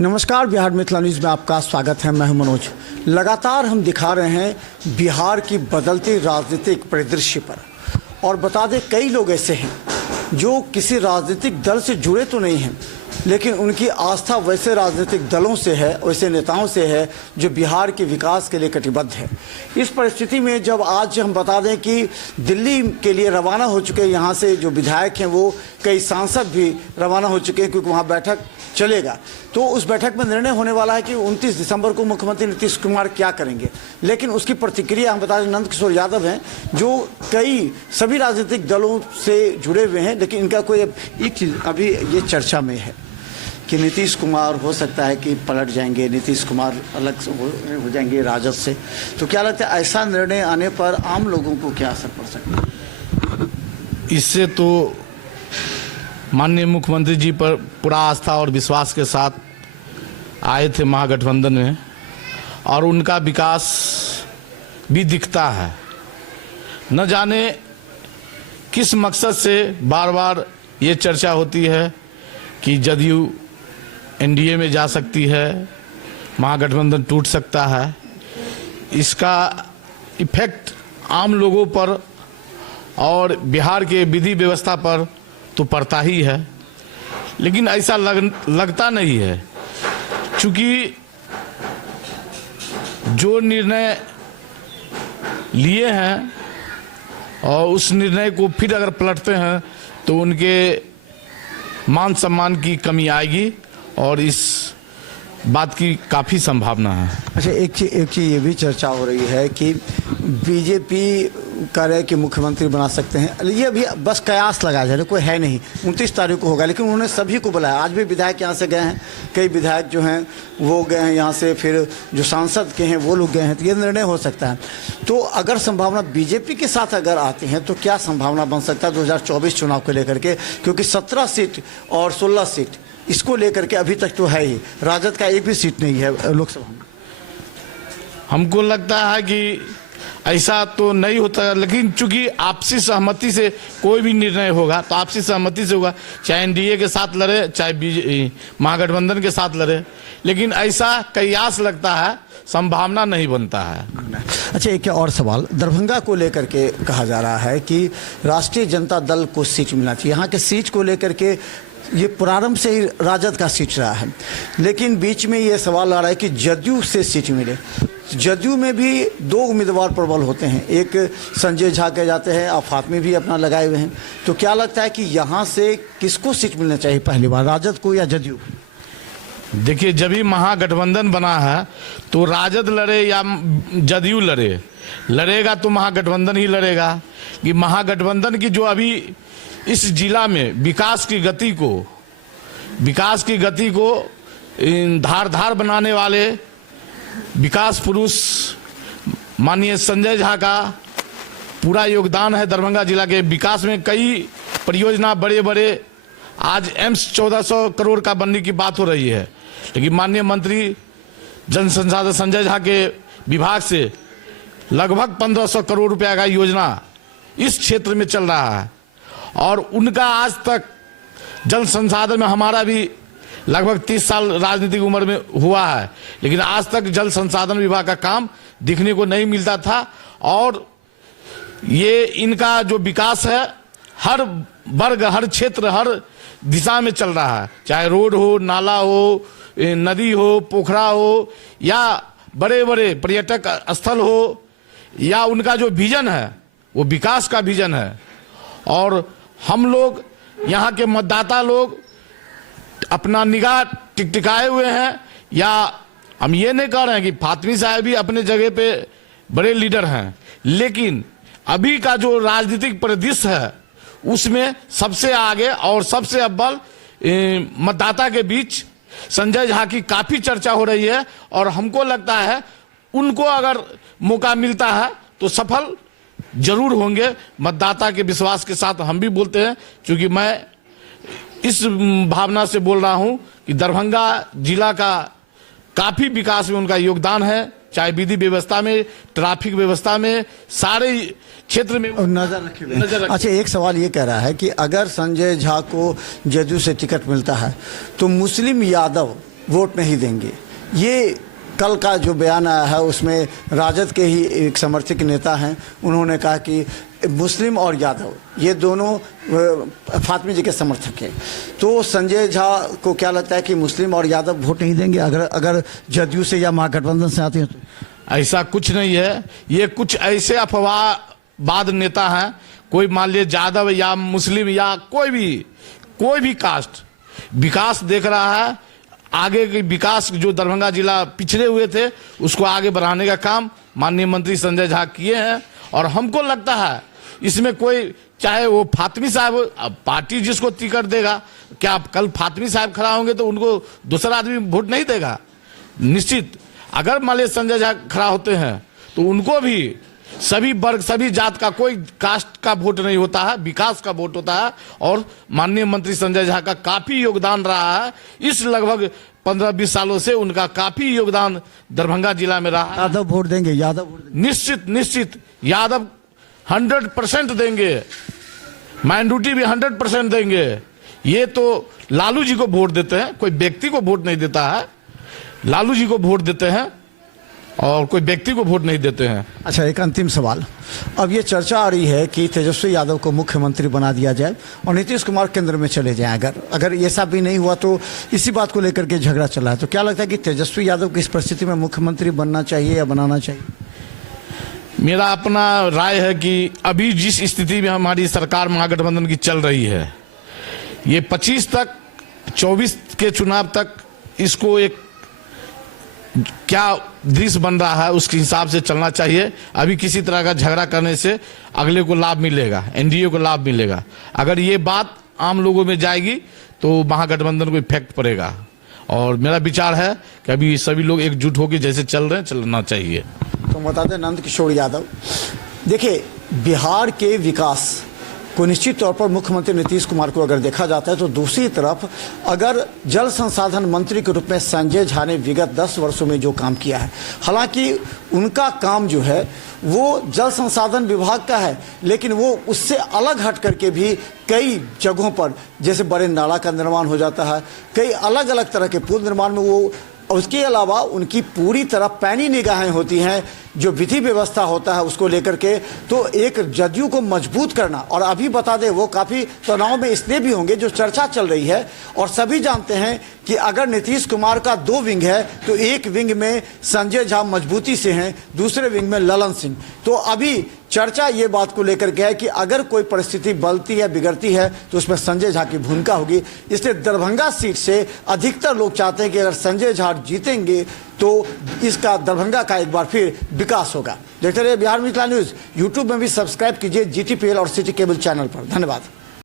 नमस्कार, बिहार मिथिला न्यूज़ में आपका स्वागत है। मैं हूं मनोज। लगातार हम दिखा रहे हैं बिहार की बदलती राजनीतिक परिदृश्य पर, और बता दें कई लोग ऐसे हैं जो किसी राजनीतिक दल से जुड़े तो नहीं हैं, लेकिन उनकी आस्था वैसे राजनीतिक दलों से है, वैसे नेताओं से है जो बिहार के विकास के लिए कटिबद्ध है। इस परिस्थिति में जब आज हम बता दें कि दिल्ली के लिए रवाना हो चुके यहाँ से जो विधायक हैं, वो कई सांसद भी रवाना हो चुके हैं, क्योंकि वहाँ बैठक चलेगा। तो उस बैठक में निर्णय होने वाला है कि 29 दिसंबर को मुख्यमंत्री नीतीश कुमार क्या करेंगे। लेकिन उसकी प्रतिक्रिया हम बता दें नंद किशोर यादव हैं, जो सभी राजनीतिक दलों से जुड़े हुए हैं, लेकिन इनका कोई एक चीज़ अभी ये चर्चा में है कि नीतीश कुमार हो सकता है कि पलट जाएंगे, नीतीश कुमार अलग हो जाएंगे राजद से। तो क्या लगता है ऐसा निर्णय आने पर आम लोगों को क्या असर पड़ सकता है? इससे तो माननीय मुख्यमंत्री जी पर पूरा आस्था और विश्वास के साथ आए थे महागठबंधन में, और उनका विकास भी दिखता है। न जाने किस मकसद से बार बार ये चर्चा होती है कि जदयू एनडीए में जा सकती है, महागठबंधन टूट सकता है। इसका इफेक्ट आम लोगों पर और बिहार के विधि व्यवस्था पर तो पड़ता ही है, लेकिन ऐसा लगता नहीं है, क्योंकि जो निर्णय लिए हैं और उस निर्णय को फिर अगर पलटते हैं तो उनके मान सम्मान की कमी आएगी, और इस बात की काफ़ी संभावना है। अच्छा, एक चीज़ ये भी चर्चा हो रही है कि बीजेपी कह रहे कि मुख्यमंत्री बना सकते हैं। ये अभी बस कयास लगाया जा रहा है, कोई है नहीं। 29 तारीख को होगा, लेकिन उन्होंने सभी को बुलाया। आज भी विधायक यहाँ से गए हैं, कई विधायक जो हैं वो गए हैं यहाँ से, फिर जो सांसद के हैं वो लोग गए हैं। तो ये निर्णय हो सकता है। तो अगर संभावना बीजेपी के साथ अगर आते हैं तो क्या संभावना बन सकता है 2024 चुनाव को लेकर के? क्योंकि 17 सीट और 16 सीट इसको लेकर के अभी तक तो है ही, राजद का एक भी सीट नहीं है लोकसभा में। हमको लगता है कि ऐसा तो नहीं होता, लेकिन चूंकि आपसी सहमति से कोई भी निर्णय होगा तो आपसी सहमति से होगा, चाहे एनडीए के साथ लड़े, चाहे महागठबंधन के साथ लड़े, लेकिन ऐसा कयास लगता है, संभावना नहीं बनता है। अच्छा, एक और सवाल दरभंगा को लेकर के कहा जा रहा है कि राष्ट्रीय जनता दल को सीट मिलना चाहिए। यहाँ के सीट को लेकर के ये प्रारंभ से ही राजद का सीट रहा है, लेकिन बीच में ये सवाल आ रहा है कि जदयू से सीट मिले। जदयू में भी 2 उम्मीदवार प्रबल होते हैं, एक संजय झा कहे जाते हैं, और फातमी भी अपना लगाए हुए हैं। तो क्या लगता है कि यहाँ से किसको सीट मिलना चाहिए पहली बार, राजद को या जदयू? देखिए, जब भी महागठबंधन बना है तो राजद लड़े या जदयू लड़ेगा तो महागठबंधन ही लड़ेगा। कि महागठबंधन की जो अभी इस जिला में विकास की गति को धार बनाने वाले विकास पुरुष माननीय संजय झा का पूरा योगदान है। दरभंगा जिला के विकास में कई परियोजना बड़े आज एम्स 1400 करोड़ का बनने की बात हो रही है, लेकिन माननीय मंत्री जन संसाधन संजय झा के विभाग से लगभग 1500 करोड़ रुपया का योजना इस क्षेत्र में चल रहा है। और उनका आज तक जल संसाधन में, हमारा भी लगभग 30 साल राजनीतिक उम्र में हुआ है, लेकिन आज तक जल संसाधन विभाग का काम दिखने को नहीं मिलता था। और ये इनका जो विकास है हर वर्ग, हर क्षेत्र, हर दिशा में चल रहा है, चाहे रोड हो, नाला हो, नदी हो, पोखरा हो, या बड़े पर्यटक स्थल हो, या उनका जो विजन है वो विकास का विजन है। और हम लोग यहाँ के मतदाता लोग अपना निगाह टिकटिकाए हुए हैं। या हम ये नहीं कह रहे हैं कि फातमी साहब भी अपने जगह पे बड़े लीडर हैं, लेकिन अभी का जो राजनीतिक परिदृश्य है उसमें सबसे आगे और सबसे अव्वल मतदाता के बीच संजय झा की काफ़ी चर्चा हो रही है। और हमको लगता है उनको अगर मौका मिलता है तो सफल जरूर होंगे। मतदाता के विश्वास के साथ हम भी बोलते हैं, क्योंकि मैं इस भावना से बोल रहा हूं कि दरभंगा जिला का काफ़ी विकास में उनका योगदान है, चाहे विधि व्यवस्था में, ट्रैफिक व्यवस्था में, सारे क्षेत्र में नजर रखे। अच्छा, एक सवाल ये कह रहा है कि अगर संजय झा को जदयू से टिकट मिलता है तो मुस्लिम यादव वोट नहीं देंगे। ये कल का जो बयान आया है उसमें राजद के ही एक समर्थक नेता हैं, उन्होंने कहा कि मुस्लिम और यादव ये दोनों फातिमा जी के समर्थक हैं। तो संजय झा को क्या लगता है कि मुस्लिम और यादव वोट नहीं देंगे अगर जदयू से या महागठबंधन से आते हैं तो? ऐसा कुछ नहीं है, ये कुछ ऐसे अफवाहबाज नेता हैं, कोई मान लीजिए यादव या मुस्लिम या कोई भी कास्ट विकास देख रहा है, आगे के विकास जो दरभंगा जिला पिछड़े हुए थे उसको आगे बढ़ाने का काम माननीय मंत्री संजय झा किए हैं। और हमको लगता है इसमें कोई, चाहे वो फातिमी साहब, पार्टी जिसको टिकट देगा, क्या कल फातिमी साहब खड़ा होंगे तो उनको दूसरा आदमी वोट नहीं देगा? निश्चित अगर मान लीजिए संजय झा खड़ा होते हैं तो उनको भी सभी वर्ग सभी जात का, कोई कास्ट का वोट नहीं होता है, विकास का वोट होता है। और माननीय मंत्री संजय झा का काफी योगदान रहा है, इस लगभग 15-20 सालों से उनका काफी योगदान दरभंगा जिला में रहा है। यादव वोट देंगे? यादव वोट देंगे? निश्चित यादव 100% देंगे, माइनॉरिटी भी 100% देंगे। ये तो लालू जी को वोट देते हैं, कोई व्यक्ति को वोट नहीं देता है। लालू जी को वोट देते हैं और कोई व्यक्ति को वोट नहीं देते हैं। अच्छा, एक अंतिम सवाल। अब ये चर्चा आ रही है कि तेजस्वी यादव को मुख्यमंत्री बना दिया जाए और नीतीश कुमार केंद्र में चले जाएं। अगर ये सब भी नहीं हुआ तो इसी बात को लेकर के झगड़ा चला है। तो क्या लगता है कि तेजस्वी यादव की इस परिस्थिति में मुख्यमंत्री बनना चाहिए या बनाना चाहिए? मेरा अपना राय है कि अभी जिस स्थिति में हमारी सरकार महागठबंधन की चल रही है, ये 25 तक 24 के चुनाव तक इसको एक क्या दृश्य बन रहा है उसके हिसाब से चलना चाहिए। अभी किसी तरह का झगड़ा करने से अगले को लाभ मिलेगा, एनडीए को लाभ मिलेगा। अगर ये बात आम लोगों में जाएगी तो महागठबंधन को इफेक्ट पड़ेगा। और मेरा विचार है कि अभी सभी लोग एकजुट होकर जैसे चल रहे हैं चलना चाहिए। तो बता दें नंद किशोर यादव, देखिए बिहार के विकास को निश्चित तौर पर मुख्यमंत्री नीतीश कुमार को अगर देखा जाता है तो दूसरी तरफ अगर जल संसाधन मंत्री के रूप में संजय झा ने विगत 10 वर्षों में जो काम किया है, हालांकि उनका काम जो है वो जल संसाधन विभाग का है, लेकिन वो उससे अलग हट करके भी कई जगहों पर जैसे बड़े नाला का निर्माण हो जाता है, कई अलग अलग तरह के पुल निर्माण में वो, उसके अलावा उनकी पूरी तरह पैनी निगाहें होती हैं जो विधि व्यवस्था होता है उसको लेकर के। तो एक जदयू को मजबूत करना, और अभी बता दें वो काफ़ी तनाव में इसलिए भी होंगे जो चर्चा चल रही है और सभी जानते हैं कि अगर नीतीश कुमार का 2 विंग है तो एक विंग में संजय झा मजबूती से हैं, दूसरे विंग में ललन सिंह। तो अभी चर्चा ये बात को लेकर के है कि अगर कोई परिस्थिति बदलती है, बिगड़ती है तो उसमें संजय झा की भूमिका होगी। इसलिए दरभंगा सीट से अधिकतर लोग चाहते हैं कि अगर संजय झा जीतेंगे तो इसका दरभंगा का एक बार फिर विकास होगा। देखते रहिए बिहार मिथिला न्यूज़। यूट्यूब में भी सब्सक्राइब कीजिए GTPL और सिटी केबल चैनल पर। धन्यवाद।